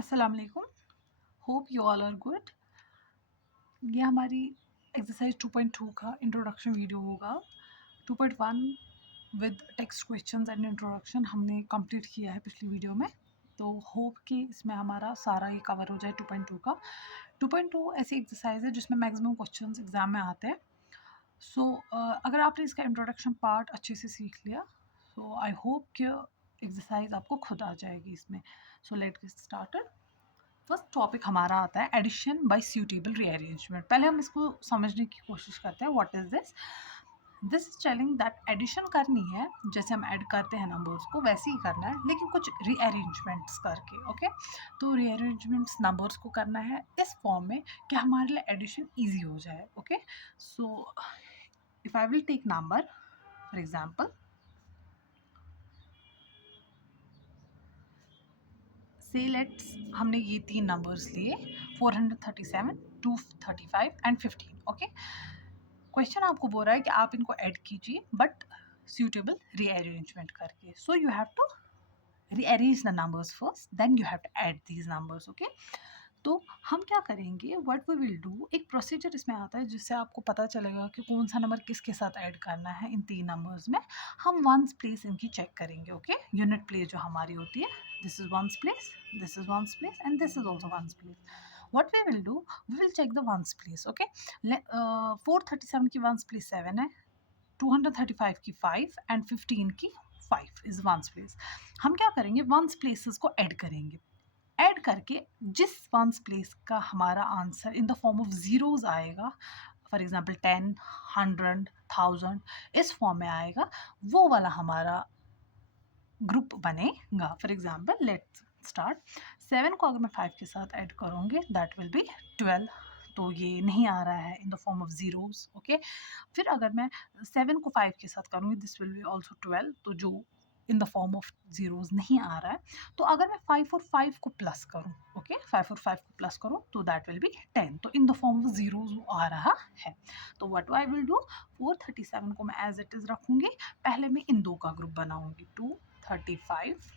अस्सलाम वालेकुम। Hope you all are good. ये हमारी एक्सरसाइज 2.2 का इंट्रोडक्शन वीडियो होगा। 2.1 with text questions and introduction हमने कंप्लीट किया है पिछली वीडियो में, तो होप कि इसमें हमारा सारा ये कवर हो जाए 2.2 का। 2.2 ऐसी एक्सरसाइज है जिसमें मैक्सिमम क्वेश्चंस एग्जाम में आते हैं। सो अगर आपने इसका इंट्रोडक्शन पार्ट अच्छे से सीख लिया, सो आई होप कि एक्सरसाइज आपको खुद आ जाएगी इसमें। So let get started. First topic हमारा आता है एडिशन बाय सूटेबल रीअरेंजमेंट। पहले हम इसको समझने की कोशिश करते हैं। What is this? This is telling that addition करनी है, जैसे हम ऐड करते हैं नंबर्स को वैसे ही करना है, लेकिन कुछ रीअरेंजमेंट्स करके। ओके, तो रीअरेंजमेंट्स नंबर्स को करना है इस फॉर्म में कि हमारे लिए एडिशन ईजी हो जाए। Okay, so if I will take number for example, say let's हमने ये तीन नंबर्स लिए 437, 235 एंड 15। ओके, क्वेश्चन आपको बोल रहा है कि आप इनको ऐड कीजिए बट suitable rearrangement करके। so you have to rearrange the numbers first, then you have to add these numbers. okay, तो हम क्या करेंगे, व्हाट वी विल डू, एक प्रोसीजर इसमें आता है जिससे आपको पता चलेगा कि कौन सा नंबर किसके साथ ऐड करना है। इन तीन नंबर्स में हम वंस प्लेस इनकी चेक करेंगे। ओके, यूनिट प्लेस जो हमारी होती है, this is ones place, this is ones place and this is also ones place. What we will do, we will check the ones place. Okay, 437 की ones place 7 है, 235 की 5 and 15 की 5 is ones place. हम क्या करेंगे, once places को add करेंगे। Add करके जिस वंस प्लेस का हमारा answer in the form of zeros आएगा, फॉर एग्जाम्पल 10, 100, 1000, इस फॉर्म में आएगा, वो वाला हमारा ग्रुप बनेगा। फॉर एग्जाम्पल लेट्स स्टार्ट, 7 को अगर मैं 5 के साथ ऐड करूँगी दैट विल बी 12, तो ये नहीं आ रहा है इन the form of zeros. Okay, फिर अगर मैं 7 को 5 के साथ करूँगी दिस विल बी ऑल्सो 12, तो जो इन द फॉर्म ऑफ जीरोज नहीं आ रहा है। तो अगर मैं 5 और 5 को प्लस करूँ, ओके, 5 और 5 को प्लस करूँ तो दैट विल बी 10, तो in the form of zeros वो आ रहा है। तो व्हाट आई विल डू, 437 को मैं एज इट इज रखूँगी, पहले मैं इन दो का ग्रुप बनाऊँगी, 235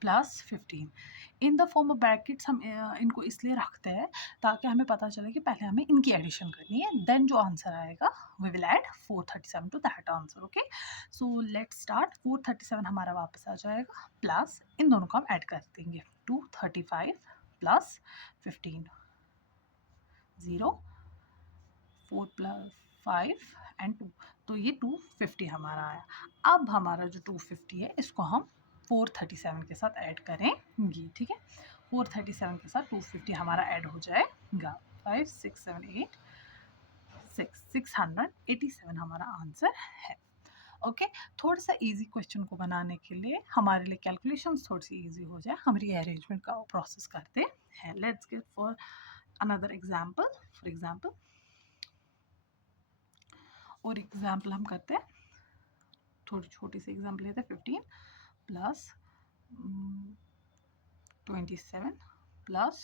plus 15 in the form of brackets. हम इनको इसलिए रखते हैं ताकि हमें पता चले कि पहले हमें इनकी एडिशन करनी है, देन जो आंसर आएगा we will add 437 to that answer. Okay, so let's start. 437 हमारा वापस आ जाएगा, प्लस इन दोनों को हम ऐड कर देंगे, 235 प्लस 15, 0, 4 प्लस 5 एंड 2, तो ये 250 हमारा आया। अब हमारा जो 250 है इसको हम 437 के साथ ऐड करेंगे। ठीक है, 437 के साथ 250 हमारा ऐड हो जाएगा। 5 6 7 8 687 हमारा आंसर है। ओके, थोड़ा सा इजी क्वेश्चन को बनाने के लिए, हमारे लिए कैलकुलेशंस थोड़ी सी इजी हो जाए, हम रीअरेंजमेंट का प्रोसेस करते हैं। Let's get for another example. For example, और एग्जाम्पल हम करते हैं, थोड़ी छोटी सी एग्जाम्पल लेते हैं। 15 plus 27 plus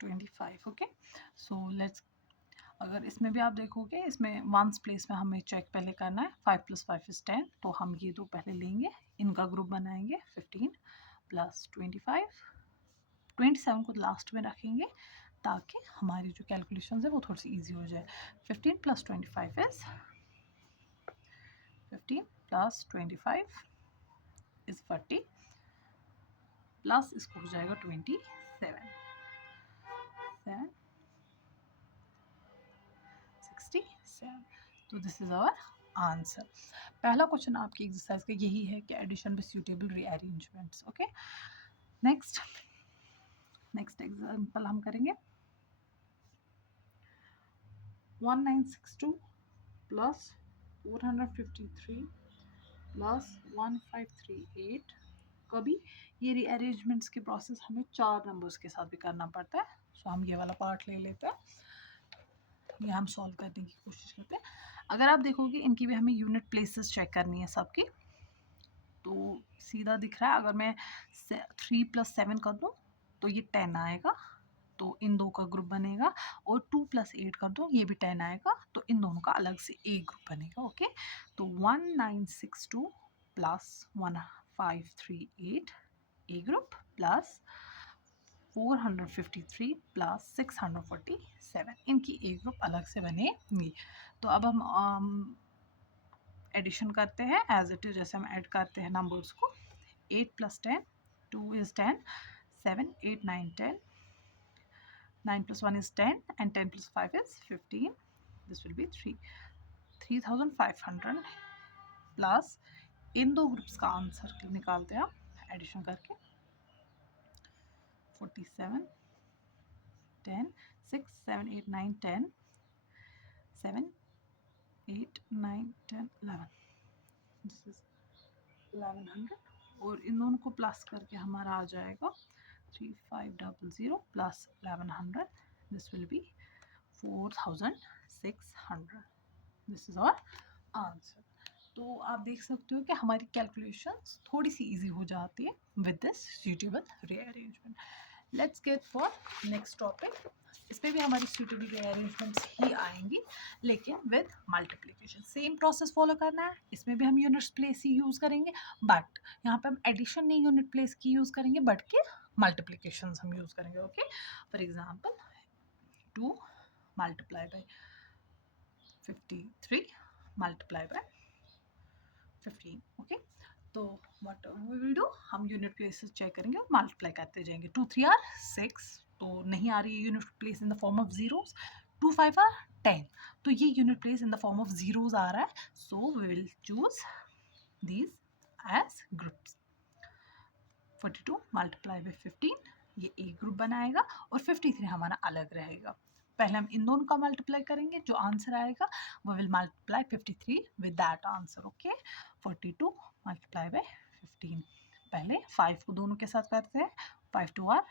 25। Okay, so let's, अगर इसमें भी आप देखोगे, इसमें वंस प्लेस में हमें चेक पहले करना है, 5 + 5 = 10, तो हम ये दो पहले लेंगे, इनका ग्रुप बनाएंगे, 15 प्लस 25, 27 को लास्ट में रखेंगे ताकि हमारी जो कैलकुलेशन है वो थोड़ी सी ईजी हो जाए। 15 + 25 इज 15 + 25 इज 40, प्लस इसको हो जाएगा 27, 7 67, तो दिस इज आवर आंसर। पहला क्वेश्चन आपकी एक्सरसाइज का यही है कि addition with suitable rearrangements. Okay, next example हम करेंगे, 1962 प्लस 453 प्लस 1538। कभी ये रीअरेंजमेंट्स के प्रोसेस हमें 4 नंबर्स के साथ भी करना पड़ता है, सो हम ये वाला पार्ट ले लेते हैं, ये हम सॉल्व करने की कोशिश करते हैं। अगर आप देखोगे इनकी भी हमें यूनिट प्लेसेस चेक करनी है सबकी, तो सीधा दिख रहा है, अगर मैं 3 + 7 कर दूँ तो ये 10 आएगा, तो इन दो का ग्रुप बनेगा, और 2 + 8 कर दूँ ये भी 10 आएगा, तो इन दोनों का अलग से एक ग्रुप बनेगा। ओके, तो 1962 plus 1538 A group plus 453 plus 647 इनकी A group अलग से बनेगी। तो अब हम एडिशन करते हैं एज इट इज, जैसे हम ऐड करते हैं नंबर्स को। 8 plus 10, 2 is 10, 7, 8, 9, 10, 9 plus 1 is 10 and 10 plus 5 is 15. This will be 3500 plus इन दो ग्रुप्स का आंसर निकालते हैं आप एडिशन करके। 47, 10, 6, 7, 8, 9, 10, 7, 8, 9, 10, 11, दिस इज 1100 और इन दोनों को प्लस करके हमारा आ जाएगा 3500 plus 1100, this will be 4600। This is our answer. तो आप देख सकते हो कि हमारी कैलकुलेशंस थोड़ी सी इजी हो जाती है with this suitable rearrangement. Let's get for next topic. इसमें भी हमारी सूटेबल रीअरेंजमेंट्स ही आएंगी लेकिन with multiplication. Same process follow करना है, इसमें भी हम यूनिट प्लेस ही यूज़ करेंगे, बट यहाँ पे हम एडिशन नहीं यूनिट प्लेस की यूज़ करेंगे बट के मल्टीप्लिकेशन हम यूज़ करेंगे। Okay, for example 2 multiplied by 53 multiplied by 15। Okay, तो व्हाट वी विल डू, हम यूनिट प्लेसेस चेक करेंगे और मल्टीप्लाई करते जाएंगे। 2 3 आर 6, तो नहीं आ रही है unit place in the form of zeros. 2 5 are 10, तो ये unit place in the form of zeros आ रहा है, so we will choose these as groups. 42 multiply by 15, ये एक ग्रुप बनाएगा और 53 हमारा अलग रहेगा। पहले हम इन दोनों का मल्टीप्लाई करेंगे, जो आंसर आएगा वो will multiply 53 with that answer. Okay, 42 multiply by 15, पहले 5 को दोनों के साथ करते हैं। 5 2 are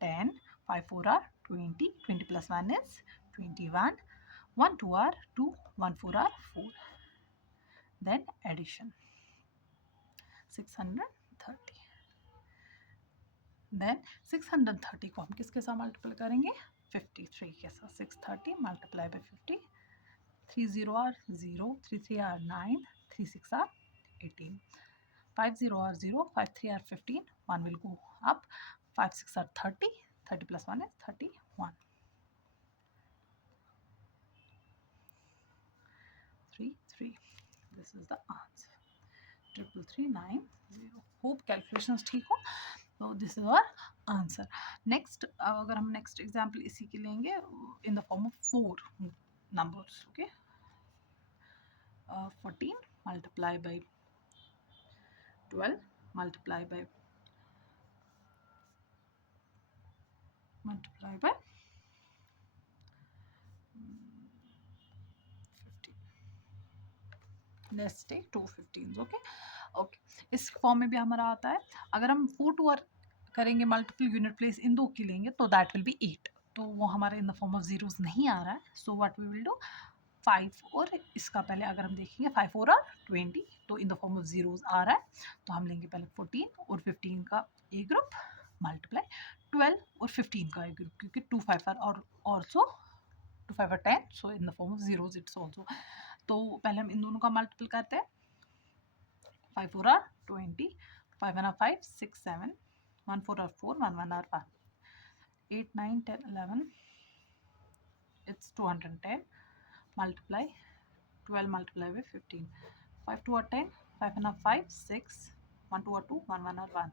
10, 5 4 are 20, 20 plus 1 is 21, 1 2 are 2, 1 4 are 4, then addition 630। Then 630 को हम किसके साथ मल्टीप्लाई करेंगे, 53 के साथ। 630 multiply by 50, 3 0 are 0, 3 3 are 9, 3 6 are 18, 5 0 are 0, 5 3 are 15, 1 will go up, 5 6 are 30, 30 plus 1 is 31, 3 3, this is the answer 33390। Hope calculations ठीक हो। तो this is our answer. Next, अगर हम नेक्स्ट एग्जाम्पल इसी के लेंगे in the form of 4 numbers. Okay, 14 multiply by 12 multiply by 15। Let's take 2 15s। Okay okay, इस form में भी हमारा आता है। अगर हम 4 2 करेंगे मल्टीपल यूनिट प्लेस इन दो की लेंगे तो दैट विल बी 8, तो वो हमारे in the form of zeros नहीं आ रहा है। So what we will do, 5 और इसका पहले अगर हम देखेंगे 5 4 आर 20, तो in the form of zeros आ रहा है, तो हम लेंगे पहले 14 और 15 का ए ग्रुप मल्टीप्लाई 12 और 15 का ए ग्रुप, क्योंकि 2 5 आर और also 2 5 are 10, so in the form of zeros it's also. तो पहले हम इन दोनों का मल्टीपल करते हैं। 5 4 are 20, 5 1 are 5, 6 7, 1 4 are 4, 1 1 are 1, 8 9 10 11, it's 210 multiply 12 multiply by 15, 5 2 are 10, 5 1 are 5, 6, 1 2 are 2, 1 1 are 1,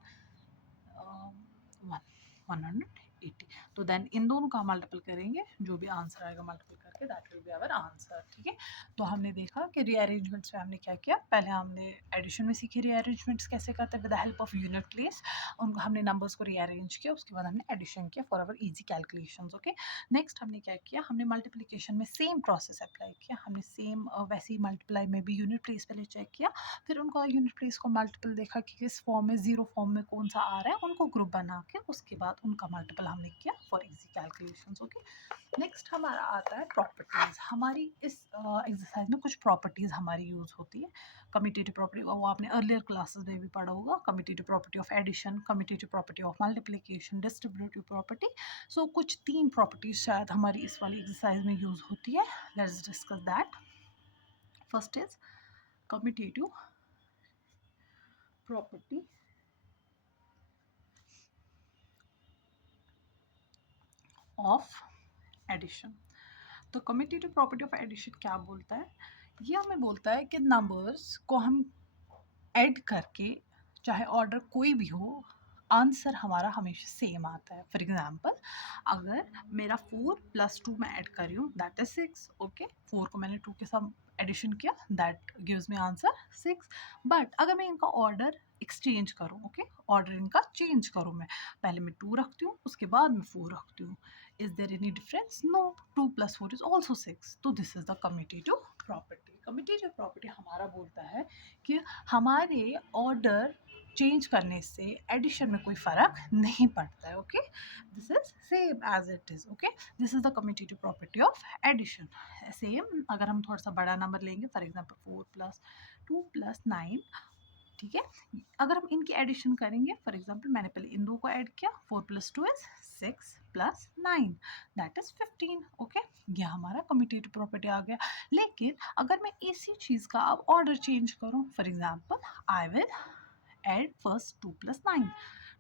180। तो देन इन दोनों का मल्टीपल करेंगे, जो भी आंसर आएगा मल्टीपल करके that will be our answer. ठीक है, तो हमने देखा कि रीअरेंजमेंट्स में हमने क्या किया। पहले हमने एडिशन में सीखे रीअरेंजमेंट्स कैसे करते हैं with the help of unit place, उनको हमने नंबर्स को रीअरेंज किया, उसके बाद हमने एडिशन किया for our easy calculations. Okay, next हमने क्या किया, हमने मल्टीप्लिकेशन में सेम प्रोसेस अप्लाई किया। हमने सेम वैसे ही मल्टीप्लाई में भी यूनिट प्लेस पहले चेक किया, फिर उनका यूनिट प्लेस को मल्टीपल देखा कि किस फॉर्म में, जीरो फॉर्म में कौन सा आ रहा है, उनको ग्रुप बना के उसके बाद उनका मल्टीपल हमने किया for easy calculations. Okay, next हमारा आता है प्रॉपर्टीज़। हमारी इस एक्सरसाइज में कुछ प्रॉपर्टीज़ हमारी यूज़ होती है। कम्यूटेटिव प्रॉपर्टी, वो आपने अर्लियर क्लासेस में भी पढ़ा होगा। Commutative property of addition, commutative property of multiplication, distributive property. So कुछ 3 प्रॉपर्टीज शायद हमारी इस वाली एक्सरसाइज में यूज़ होती है। Let's discuss that. First is commutative property of addition। तो कम्यूटेटिव प्रॉपर्टी ऑफ एडिशन क्या बोलता है? ये हमें बोलता है कि नंबर्स को हम ऐड करके, चाहे ऑर्डर कोई भी हो, आंसर हमारा हमेशा सेम आता है। फॉर एग्जांपल, अगर मेरा 4 + 2 मैं ऐड कर रही हूँ, दैट इज 6। ओके, 4 को मैंने 2 के साथ एडिशन किया, that gives me answer 6। But अगर मैं इनका ऑर्डर एक्सचेंज करूँ, ओके, ऑर्डर इनका चेंज करूँ, मैं पहले मैं 2 रखती हूँ, उसके बाद मैं 4 रखती हूँ, is there any difference? No, 2 + 4 is also 6। तो this is the commutative property. Commutative property हमारा बोलता है कि हमारे ऑर्डर चेंज करने से एडिशन में कोई फ़र्क नहीं पड़ता है। Okay, this is same as it is. Okay, this is the commutative property of addition. Same अगर हम थोड़ा सा बड़ा नंबर लेंगे, फॉर एग्जांपल 4 + 2 + 9, ठीक है, अगर हम इनकी एडिशन करेंगे, फॉर एग्जांपल मैंने पहले इन दो को ऐड किया, 4 + 2 इज 6 + 9, दैट इज 15। ओके, ये हमारा कम्यूटेटिव प्रॉपर्टी आ गया। लेकिन अगर मैं इसी चीज़ का अब ऑर्डर चेंज करूँ, for example I will add first 2 + 9,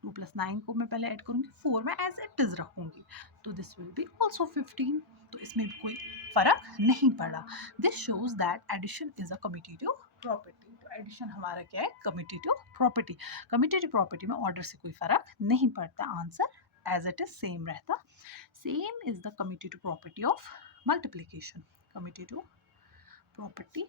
2 + 9 को मैं पहले ऐड करूँगी, 4 मैं एज इट इज़ रखूँगी, तो दिस विल बी ऑल्सो 15। तो इसमें भी कोई फ़र्क नहीं पड़ा। This shows that addition is a commutative property. तो एडिशन हमारा क्या है? Commutative property. कम्यूटेटिव प्रॉपर्टी में ऑर्डर से कोई फ़र्क नहीं पड़ता, answer as it is same रहता। Same is the commutative property of multiplication. Commutative property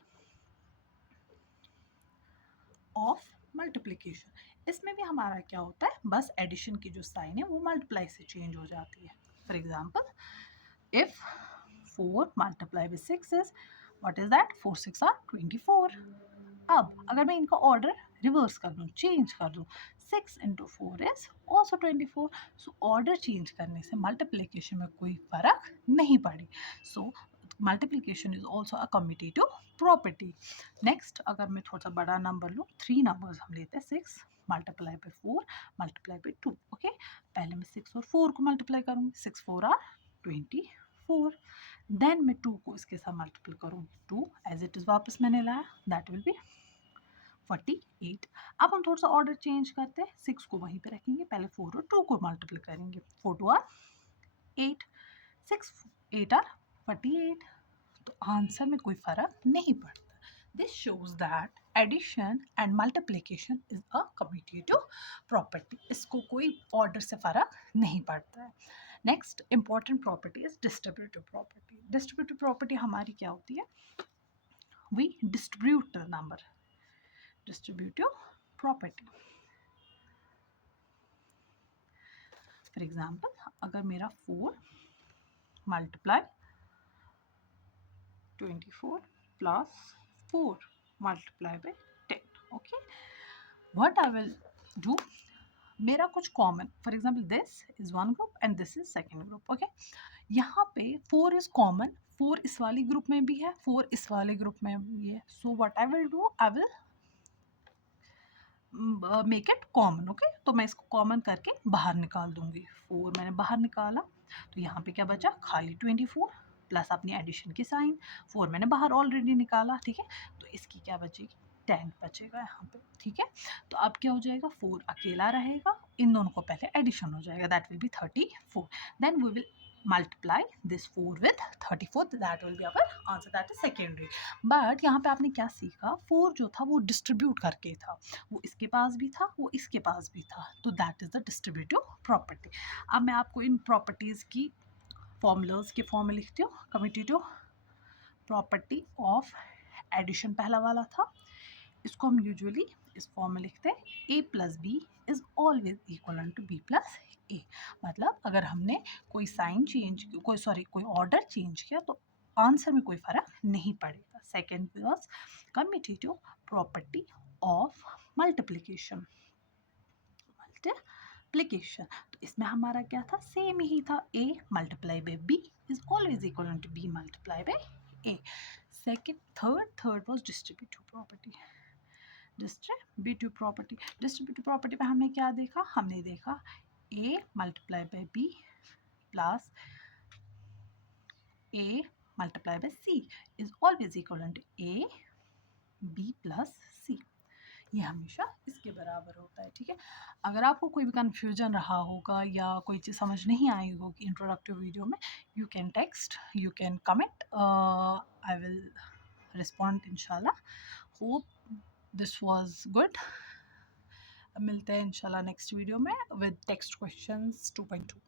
of multiplication, इसमें भी हमारा क्या होता है? बस एडिशन की जो साइन है वो मल्टीप्लाई से चेंज हो जाती है। For example, if 4 × 6 is, what is that? 4 × 6 = 24। अब अगर मैं इनका ऑर्डर रिवर्स कर दूँ, चेंज कर दूँ, 6 × 4 is also 24। So order change करने से मल्टीप्लिकेशन में कोई फर्क नहीं पड़ी। So multiplication is also a commutative property. Next, अगर मैं थोड़ा सा बड़ा नंबर लूँ, 3 नंबर्स हम लेते हैं, 6 × 4 × 2। ओके, पहले मैं 6 और 4 को मल्टीप्लाई करूँगी, 6 × 4 = 24। देन मैं 2 को इसके साथ मल्टीप्लाई करूँगी, 2 एज इट इज़ वापस मैंने लाया, दैट विल बी 48। अब हम थोड़ा सा ऑर्डर चेंज करते हैं, 6 को वहीं पे रखेंगे, पहले 4 और 2 को मल्टीप्लाई करेंगे, 4 × 2 = 8, 6 × 8 = 48। तो आंसर में कोई फर्क नहीं पड़ता। This shows that addition and multiplication is a commutative property. इसको कोई ऑर्डर से फर्क नहीं पड़ता है। Next important property is distributive property. Distributive property हमारी क्या होती है? We distribute the number. Distributive property, for example, अगर मेरा 4 × 24 + 4 × 10, okay, what I will do, मेरा कुछ common, for example this is one group and this is second group. Okay, यहाँ पे 4 इज कॉमन, 4 इस वाली ग्रुप में भी है, 4 इस वाले ग्रुप में भी है। So what I will do, I will make it common. Okay, तो मैं इसको कॉमन करके बाहर निकाल दूंगी। 4 मैंने बाहर निकाला, तो यहाँ पे क्या बचा? खाली 24 प्लस अपनी एडिशन की साइन। 4 मैंने बाहर ऑलरेडी निकाला, ठीक है, तो इसकी क्या बचेगी? 10 बचेगा यहाँ पे, ठीक है। तो अब क्या हो जाएगा? 4 अकेला रहेगा, इन दोनों को पहले एडिशन हो जाएगा, that will be 34। Then we will multiply this 4 with 34, that will be our answer, that is secondary। But यहाँ पे आपने क्या सीखा? 4 जो था वो डिस्ट्रीब्यूट करके था, वो इसके पास भी था, वो इसके पास भी था, तो that is the distributive property. अब मैं आपको इन प्रॉपर्टीज़ की फॉर्मूलाज के फॉर्म में लिखती हूँ। कम्यूटेटिव प्रॉपर्टी ऑफ एडिशन पहला वाला था, इसको हम यूजुअली इस फॉर्म में लिखते हैं, a + b is always equal to b + a। मतलब अगर हमने कोई साइन चेंज, कोई ऑर्डर चेंज किया, तो आंसर में कोई फर्क नहीं पड़ेगा। Second was commutative property of multiplication. Multiplication, तो इसमें हमारा क्या था? सेम ही था, a × b is always equal to b × a। Second, third was distributive property. Distributive property में हमने क्या देखा? हमने देखा a × b plus a × c is always equal to a b + c। ये हमेशा इसके बराबर होता है, ठीक है। अगर आपको कोई भी कन्फ्यूजन रहा होगा या कोई चीज़ समझ नहीं आई होगी इंट्रोडक्टिव वीडियो में, you can text, you can comment, I will respond इंशाल्लाह। Hope this was good. मिलते हैं इंशाल्लाह नेक्स्ट वीडियो में विद टेक्स्ट क्वेश्चंस 2.2।